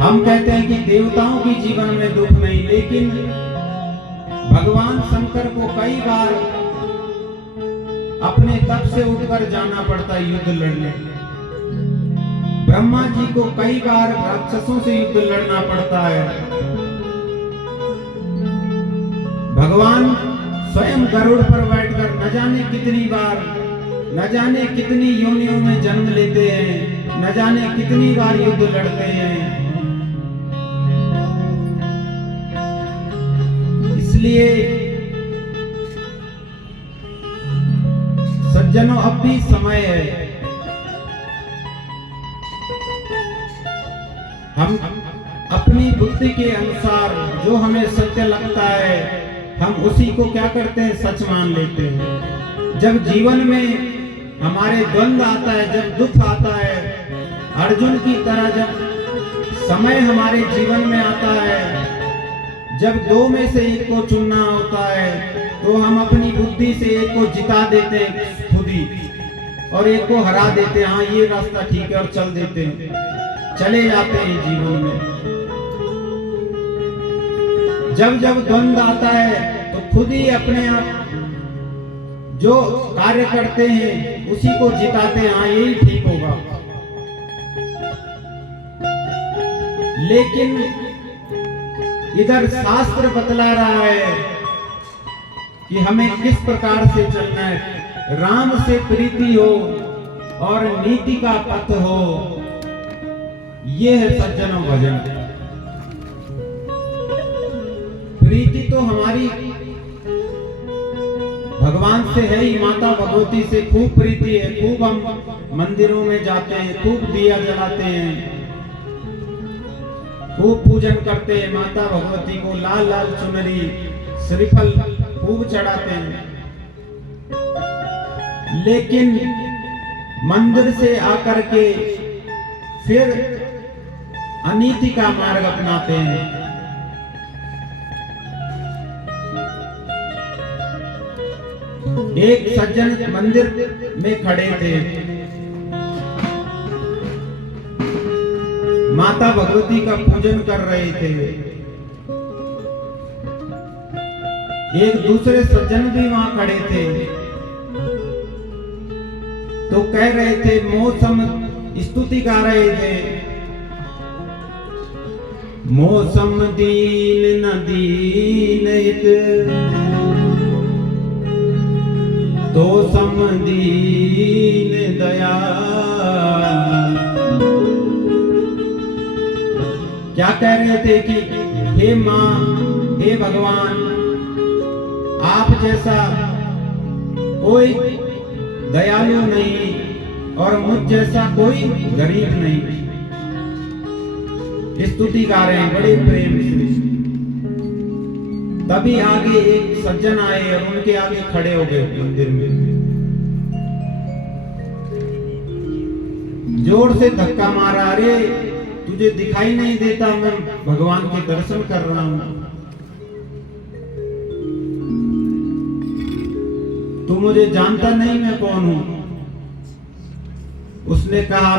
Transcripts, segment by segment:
हम कहते हैं कि देवताओं की जीवन में दुख नहीं, लेकिन भगवान शंकर को कई बार अपने तप से उठकर जाना पड़ता है युद्ध लड़ने। ब्रह्मा जी को कई बार राक्षसों से युद्ध लड़ना पड़ता है। भगवान स्वयं गरुड़ पर बैठकर न जाने कितनी बार, न जाने कितनी योनियों में जन्म लेते हैं, न जाने कितनी बार युद्ध लड़ते हैं। इसलिए सज्जनों, अब भी समय है। हम अपनी बुद्धि के अनुसार जो हमें सत्य लगता है, हम उसी को क्या करते हैं, सच मान लेते हैं। जब जीवन में हमारे द्वंद्व आता है, जब दुख आता है, अर्जुन की तरह जब समय हमारे जीवन में आता है, जब दो में से एक को चुनना होता है, तो हम अपनी बुद्धि से एक को जिता देते हैं खुद ही, और एक को हरा देते हैं। हाँ, ये रास्ता ठीक है, और चल देते हैं, चले जाते हैं जीवन में। जब जब द्वंद्व आता है तो खुद ही अपने आप जो कार्य करते हैं उसी को जिताते हैं। हाँ, यही ठीक होगा। लेकिन इधर शास्त्र बतला रहा है कि हमें किस प्रकार से चलना है। राम से प्रीति हो और नीति का पथ हो, ये है सज्जनों भजन। प्रीति तो हमारी भगवान से है ही, माता भगवती से खूब प्रीति है। खूब हम मंदिरों में जाते हैं, खूब दिया जलाते हैं, खूब पूजन करते हैं माता भगवती को, लाल लाल चुनरी श्रीफल खूब चढ़ाते हैं। लेकिन मंदिर से आकर के फिर अनीति का मार्ग अपनाते हैं। एक सज्जन मंदिर में खड़े थे, माता भगवती का पूजन कर रहे थे। एक दूसरे सज्जन भी वहां खड़े थे, तो कह रहे थे, मौसम स्तुति गा रहे थे, मौसम दीन न दीन तो सम दीन दया। क्या कह रहे थे कि हे माँ, हे भगवान, आप जैसा कोई दयालु नहीं और मुझ जैसा कोई गरीब नहीं। स्तुति गा रहे हैं बड़े प्रेम से। तभी आगे एक सज्जन आए और उनके आगे खड़े हो गए मंदिर में। जोर से धक्का मारा, अरे तुझे दिखाई नहीं देता मैं भगवान के दर्शन कर रहा हूं? तू मुझे जानता नहीं मैं कौन हूं? उसने कहा,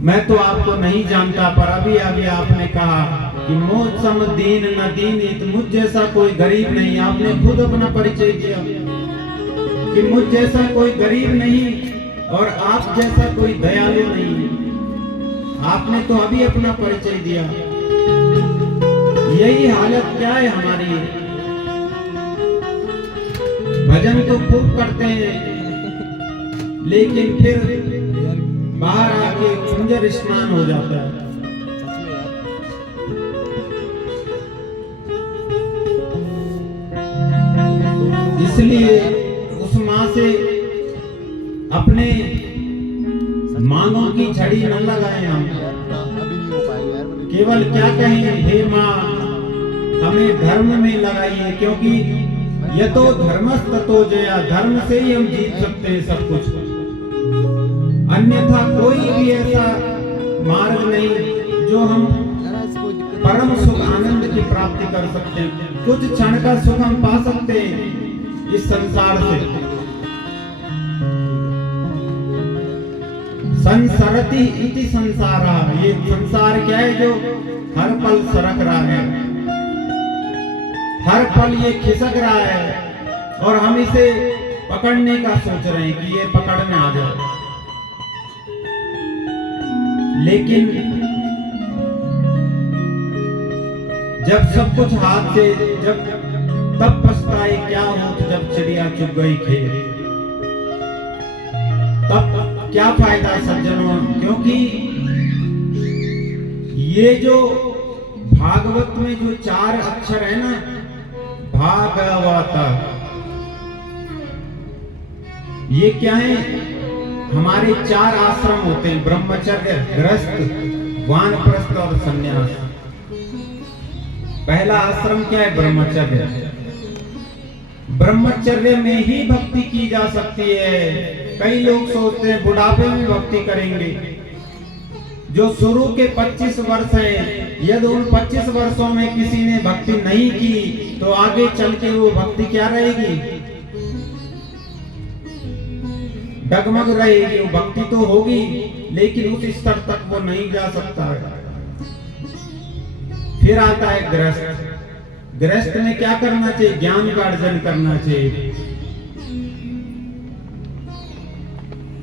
मैं तो आपको नहीं जानता, पर अभी अभी आपने कहा कि मौसम दीन न दीन, मुझ जैसा कोई गरीब नहीं। आपने खुद अपना परिचय दिया कि मुझ जैसा कोई गरीब नहीं और आप जैसा कोई दयालु नहीं। आपने तो अभी अपना परिचय दिया। यही हालत क्या है हमारी? भजन तो खूब करते हैं, लेकिन फिर बाहर आके कुंजर स्नान हो जाता है। इसलिए उस माँ से अपने मांगों की झड़ी न लगाएं हम। केवल क्या कहें, हे माँ हमें धर्म में लगाइए, क्योंकि ये तो धर्मस्ततो जया, धर्म से ही हम जीत सकते हैं सब कुछ। अन्यथा कोई भी ऐसा मार्ग नहीं जो हम परम सुख आनंद की प्राप्ति कर सकते हैं। कुछ क्षण का सुख हम पा सकते हैं इस संसार से। संसरति इति संसारा, ये संसार क्या है जो हर पल सरक रहा है, हर पल ये खिसक रहा है और हम इसे पकड़ने का सोच रहे हैं कि ये पकड़ में आ जाए। लेकिन जब सब कुछ हाथ से, जब तब पछताए क्या हो जब चिड़िया चुग गई खेत, तब क्या फायदा सज्जनों। क्योंकि ये जो भागवत में जो 4 अक्षर है ना, भागवत, ये क्या है, हमारे 4 आश्रम होते हैं, ब्रह्मचर्य, गृहस्थ, वानप्रस्थ और संन्यास। पहला आश्रम क्या है, ब्रह्मचर्य। ब्रह्मचर्य में ही भक्ति की जा सकती है। कई लोग सोचते हैं बुढ़ापे में भक्ति करेंगे। जो शुरू के 25 वर्ष हैं, यदि उन 25 वर्षों में किसी ने भक्ति नहीं की तो आगे चल के वो भक्ति क्या रहेगी, डगमग रहेगी। वो भक्ति तो होगी लेकिन उस स्तर तक वो नहीं जा सकता है। फिर आता है गृहस्थ। गृहस्थ में क्या करना चाहिए, ज्ञान का अर्जन करना चाहिए।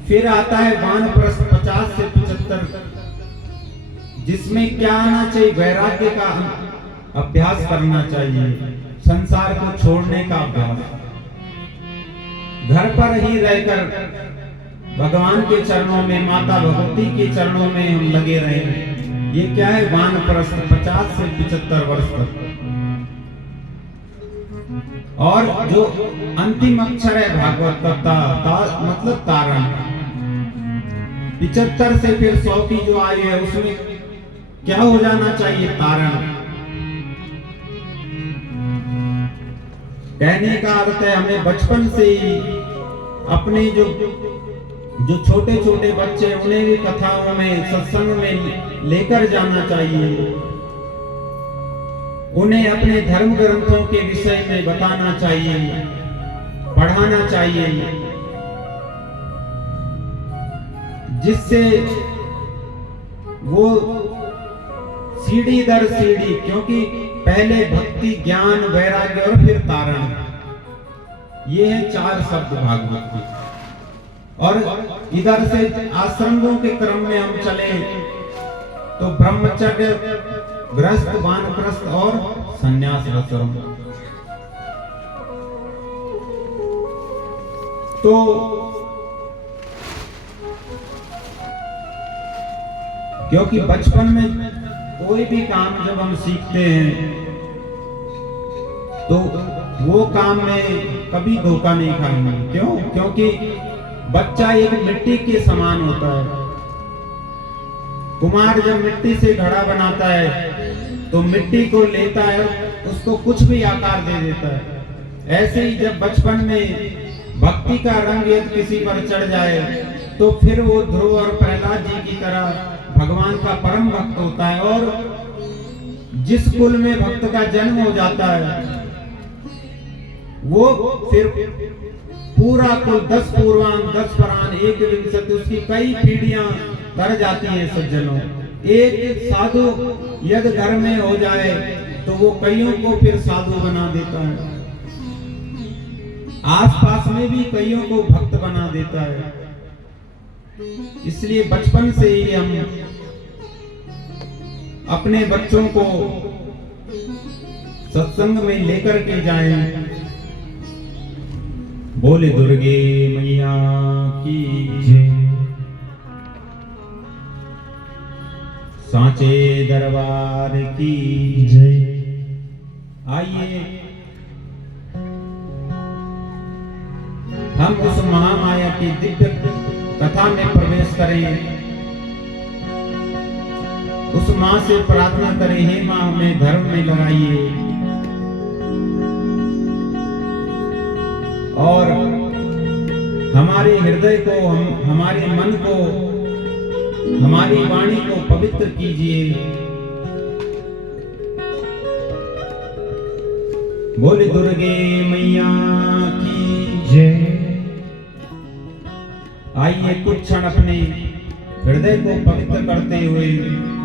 फिर आता है वानप्रस्थ 50 से 75, जिसमें क्या आना चाहिए, वैराग्य का अभ्यास करना चाहिए, संसार को छोड़ने का अभ्यास। घर पर ही रहकर भगवान के चरणों में, माता भगवती के चरणों में हम लगे रहे। ये क्या है, वानप्रस्थ 50 से 75 वर्ष तक। और जो अंतिम अक्षर है भागवत का मतलब तारण, 75 से फिर 100 की जो आयु है उसमें क्या हो जाना चाहिए, तारण। कहने का अर्थ है हमें बचपन से ही अपने जो छोटे छोटे बच्चे, उन्हें भी कथाओं में, सत्संग में लेकर जाना चाहिए। उन्हें अपने धर्म ग्रंथों के विषय में बताना चाहिए, पढ़ाना चाहिए, जिससे वो सीढ़ी दर सीढ़ी, क्योंकि पहले भक्ति, ज्ञान, वैराग्य और फिर तारण, ये है 4 शब्द भागवत के। और इधर से आश्रमों के क्रम में हम चले तो ब्रह्मचर्य, गृहस्थ, वानप्रस्थ और संन्यास आश्रम। तो क्योंकि बचपन में कोई भी काम जब हम सीखते हैं तो वो काम में कभी धोखा नहीं खाएंगे। क्यों? क्योंकि बच्चा एक मिट्टी के समान होता है। कुम्हार जब मिट्टी से घड़ा बनाता है तो मिट्टी को लेता है, उसको कुछ भी आकार दे देता है। ऐसे ही जब बचपन में भक्ति का रंग यदि किसी पर चढ़ जाए तो फिर वो ध्रुव और प्रहलाद जी की तरह भगवान का परम भक्त होता है। और जिस कुल में भक्त का जन्म हो जाता है वो फिर पूरा कुल 10 पूर्वांग, 10 परान, 1 विंशति, उसकी कई पीढ़ियां कर जाती हैं सज्जनों। एक साधु यदि घर में हो जाए तो वो कईयों को फिर साधु बना देता है, आसपास में भी कईयों को भक्त बना देता है। इसलिए बचपन से ही हम अपने बच्चों को सत्संग में लेकर के जाएं। बोले दुर्गे मैया की जय, सांचे दरबार की जय। आइए हम उस महामाया की दिव्य कथा में प्रवेश करें, उस मां से प्रार्थना करें, हे मां हमें धर्म में लगाइए और हमारे हृदय को, हमारे मन को, हमारी वाणी को पवित्र कीजिए। बोले दुर्गे मैया की जय। आइए कुछ क्षण अपने हृदय को पवित्र करते हुए